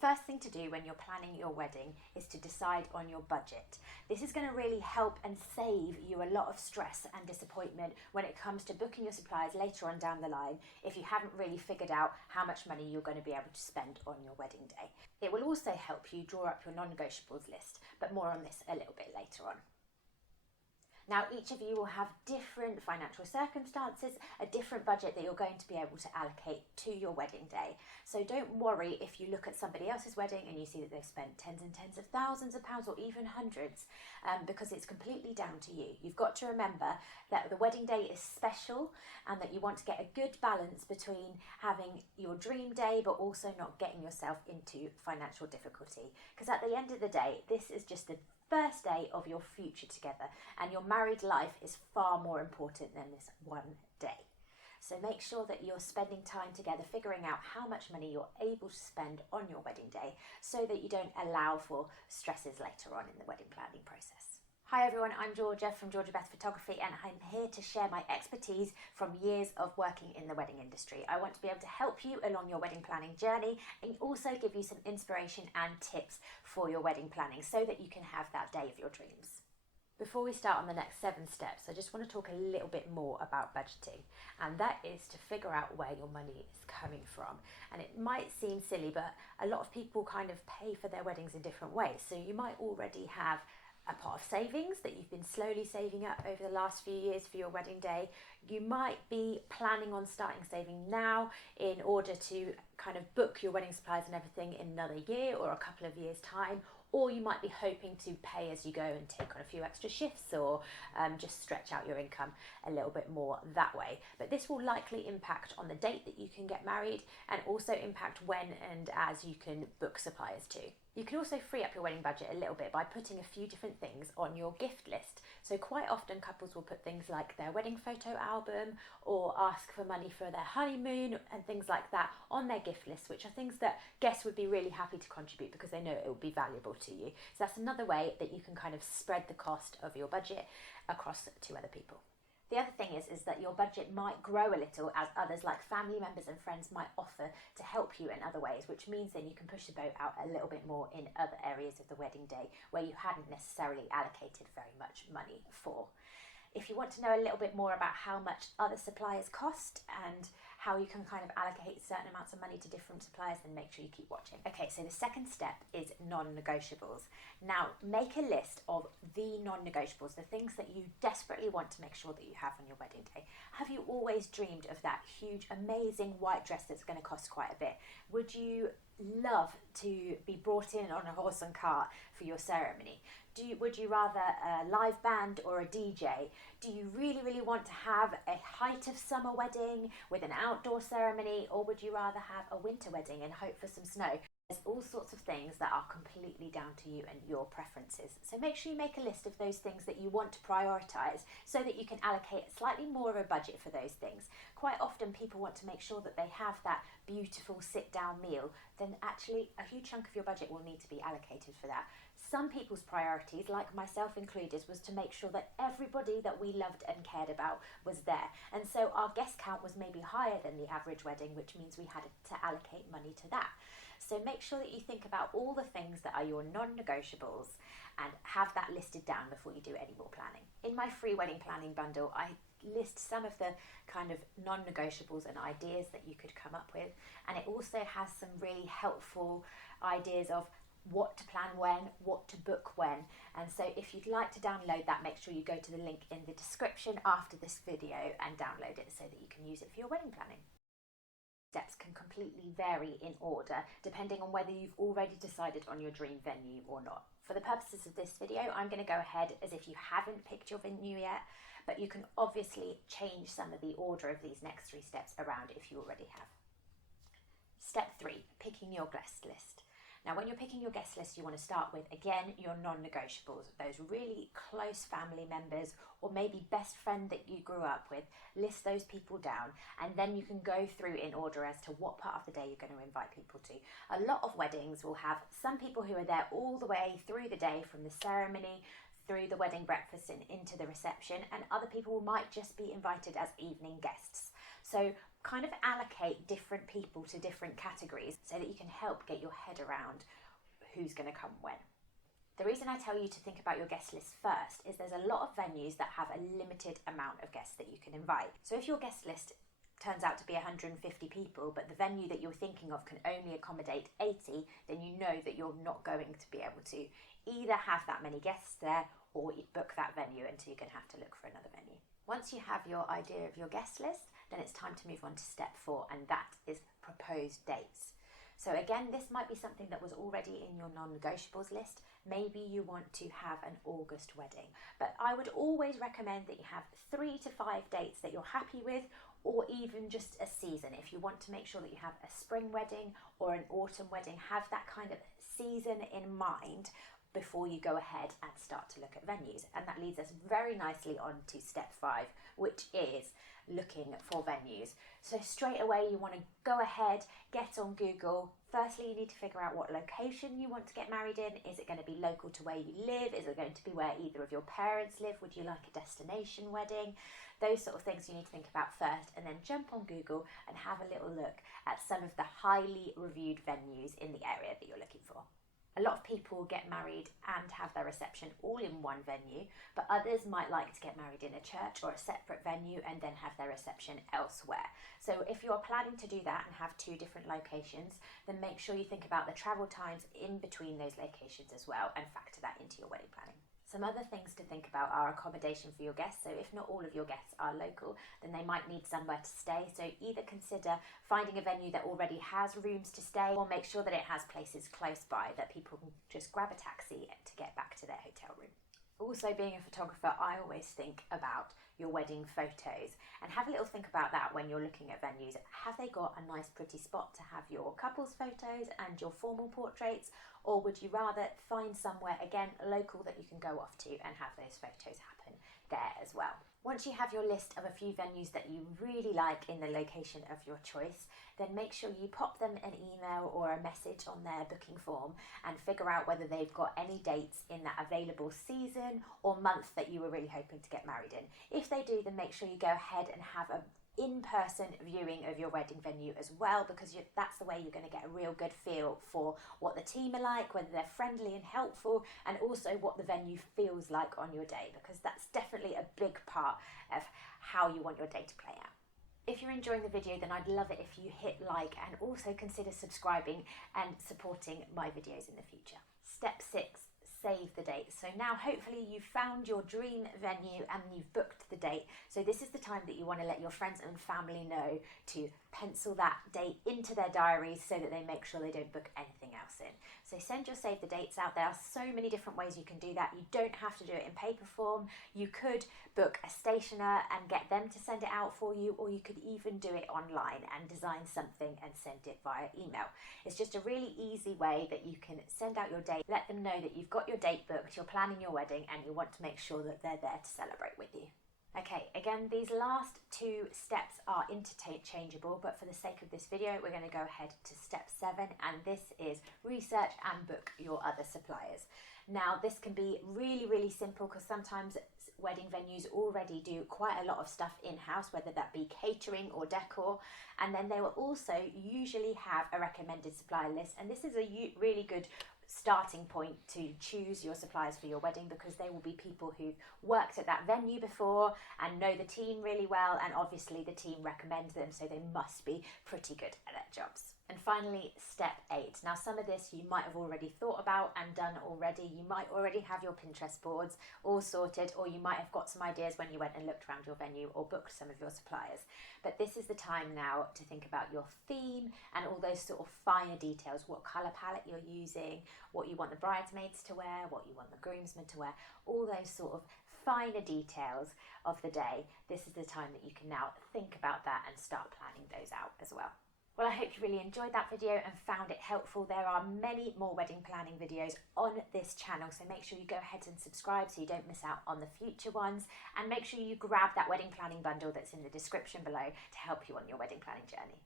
first thing to do when you're planning your wedding is to decide on your budget. This is going to really help and save you a lot of stress and disappointment when it comes to booking your supplies later on down the line if you haven't really figured out how much money you're going to be able to spend on your wedding day. It will also help you draw up your non-negotiables list, but more on this a little bit later on. Now, each of you will have different financial circumstances, a different budget that you're going to be able to allocate to your wedding day. So don't worry if you look at somebody else's wedding and you see that they've spent tens and tens of thousands of pounds or even hundreds, because it's completely down to you. You've got to remember that the wedding day is special and that you want to get a good balance between having your dream day but also not getting yourself into financial difficulty. Because at the end of the day, this is just the first day of your future together, and your married life is far more important than this one day. So make sure that you're spending time together figuring out how much money you're able to spend on your wedding day so that you don't allow for stresses later on in the wedding planning process. Hi everyone, I'm Georgia from georgia-beth Photography, and I'm here to share my expertise from years of working in the wedding industry. I want to be able to help you along your wedding planning journey and also give you some inspiration and tips for your wedding planning so that you can have that day of your dreams. Before we start on the next 7 steps, I just want to talk a little bit more about budgeting, and that is to figure out where your money is coming from. And it might seem silly, but a lot of people kind of pay for their weddings in different ways. So you might already have a pot of savings that you've been slowly saving up over the last few years for your wedding day. You might be planning on starting saving now in order to kind of book your wedding supplies and everything in another year or a couple of years' time. Or you might be hoping to pay as you go and take on a few extra shifts, or just stretch out your income a little bit more that way. But this will likely impact on the date that you can get married, and also impact when and as you can book suppliers too. You can also free up your wedding budget a little bit by putting a few different things on your gift list. So quite often couples will put things like their wedding photo album or ask for money for their honeymoon and things like that on their gift list, which are things that guests would be really happy to contribute because they know it will be valuable to you. So that's another way that you can kind of spread the cost of your budget across to other people. The other thing is that your budget might grow a little as others like family members and friends might offer to help you in other ways, which means then you can push the boat out a little bit more in other areas of the wedding day where you hadn't necessarily allocated very much money for. If you want to know a little bit more about how much other suppliers cost and how you can kind of allocate certain amounts of money to different suppliers, then make sure you keep watching. Okay, so the second step is non-negotiables. Now, make a list of the non-negotiables, the things that you desperately want to make sure that you have on your wedding day. Have you always dreamed of that huge, amazing white dress that's going to cost quite a bit? Would you love to be brought in on a horse and cart for your ceremony? Would you rather a live band or a DJ? Do you really want to have a height of summer wedding with an outdoor ceremony, or would you rather have a winter wedding and hope for some snow? There's all sorts of things that are completely down to you and your preferences. So make sure you make a list of those things that you want to prioritise so that you can allocate slightly more of a budget for those things. Quite often people want to make sure that they have that beautiful sit-down meal, then actually a huge chunk of your budget will need to be allocated for that. Some people's priorities, like myself included, was to make sure that everybody that we loved and cared about was there. And so our guest count was maybe higher than the average wedding, which means we had to allocate money to that. So make sure that you think about all the things that are your non-negotiables and have that listed down before you do any more planning. In my free wedding planning bundle, I list some of the kind of non-negotiables and ideas that you could come up with. And it also has some really helpful ideas of what to plan when, what to book when. And so if you'd like to download that, make sure you go to the link in the description after this video and download it so that you can use it for your wedding planning. Steps can completely vary in order depending on whether you've already decided on your dream venue or not. For the purposes of this video, I'm going to go ahead as if you haven't picked your venue yet, but you can obviously change some of the order of these next 3 steps around if you already have. Step 3, picking your guest list. Now, when you're picking your guest list, you want to start with, again, your non-negotiables, those really close family members or maybe best friend that you grew up with. List those people down, and then you can go through in order as to what part of the day you're going to invite people to. A lot of weddings will have some people who are there all the way through the day, from the ceremony through the wedding breakfast and into the reception, and other people might just be invited as evening guests. So kind of allocate different people to different categories so that you can help get your head around who's going to come when. The reason I tell you to think about your guest list first is there's a lot of venues that have a limited amount of guests that you can invite. So if your guest list turns out to be 150 people, but the venue that you're thinking of can only accommodate 80, then you know that you're not going to be able to either have that many guests there or book that venue, and so you're going to have to look for another venue. Once you have your idea of your guest list, then it's time to move on to step 4, and that is proposed dates. So again, this might be something that was already in your non-negotiables list. Maybe you want to have an August wedding, but I would always recommend that you have 3 to 5 dates that you're happy with, or even just a season. If you want to make sure that you have a spring wedding or an autumn wedding, have that kind of season in mind before you go ahead and start to look at venues. And that leads us very nicely on to step 5, which is looking for venues. So straight away you want to go ahead, get on Google. Firstly, you need to figure out what location you want to get married in. Is it going to be local to where you live? Is it going to be where either of your parents live? Would you like a destination wedding? Those sort of things you need to think about first, and then jump on Google and have a little look at some of the highly reviewed venues in the area that you're looking for. A lot of people get married and have their reception all in one venue, but others might like to get married in a church or a separate venue and then have their reception elsewhere. So if you're planning to do that and have 2 different locations, then make sure you think about the travel times in between those locations as well and factor that into your wedding planning. Some other things to think about are accommodation for your guests. So if not all of your guests are local, then they might need somewhere to stay. So either consider finding a venue that already has rooms to stay, or make sure that it has places close by that people can just grab a taxi to get back to their hotel room. Also, being a photographer, I always think about your wedding photos and have a little think about that when you're looking at venues. Have they got a nice pretty spot to have your couples photos and your formal portraits, or would you rather find somewhere, again, local that you can go off to and have those photos happen there as well? Once you have your list of a few venues that you really like in the location of your choice, then make sure you pop them an email or a message on their booking form and figure out whether they've got any dates in that available season or month that you were really hoping to get married in. If they do, then make sure you go ahead and have a in-person viewing of your wedding venue as well, because that's the way you're going to get a real good feel for what the team are like, whether they're friendly and helpful, and also what the venue feels like on your day, because that's definitely a big part of how you want your day to play out. If you're enjoying the video, then I'd love it if you hit like and also consider subscribing and supporting my videos in the future. Step 6. Save the date. So now hopefully you've found your dream venue and you've booked the date. So this is the time that you want to let your friends and family know to pencil that date into their diaries so that they make sure they don't book anything else in. So send your save the dates out. There are so many different ways you can do that. You don't have to do it in paper form. You could book a stationer and get them to send it out for you, or you could even do it online and design something and send it via email. It's just a really easy way that you can send out your date, let them know that you've got your date booked, you're planning your wedding, and you want to make sure that they're there to celebrate with you. Okay, again, these last 2 steps are interchangeable, but for the sake of this video, we're going to go ahead to step 7, and this is research and book your other suppliers. Now, this can be really, really simple, because sometimes wedding venues already do quite a lot of stuff in-house, whether that be catering or decor, and then they will also usually have a recommended supplier list, and this is a really good starting point to choose your suppliers for your wedding, because they will be people who've worked at that venue before and know the team really well, and obviously the team recommends them, so they must be pretty good at their jobs. And finally, step 8. Now, some of this you might have already thought about and done already. You might already have your Pinterest boards all sorted, or you might have got some ideas when you went and looked around your venue or booked some of your suppliers. But this is the time now to think about your theme and all those sort of finer details, what colour palette you're using, what you want the bridesmaids to wear, what you want the groomsmen to wear, all those sort of finer details of the day. This is the time that you can now think about that and start planning those out as well. Well, I hope you really enjoyed that video and found it helpful. There are many more wedding planning videos on this channel, so make sure you go ahead and subscribe so you don't miss out on the future ones, and make sure you grab that wedding planning bundle that's in the description below to help you on your wedding planning journey.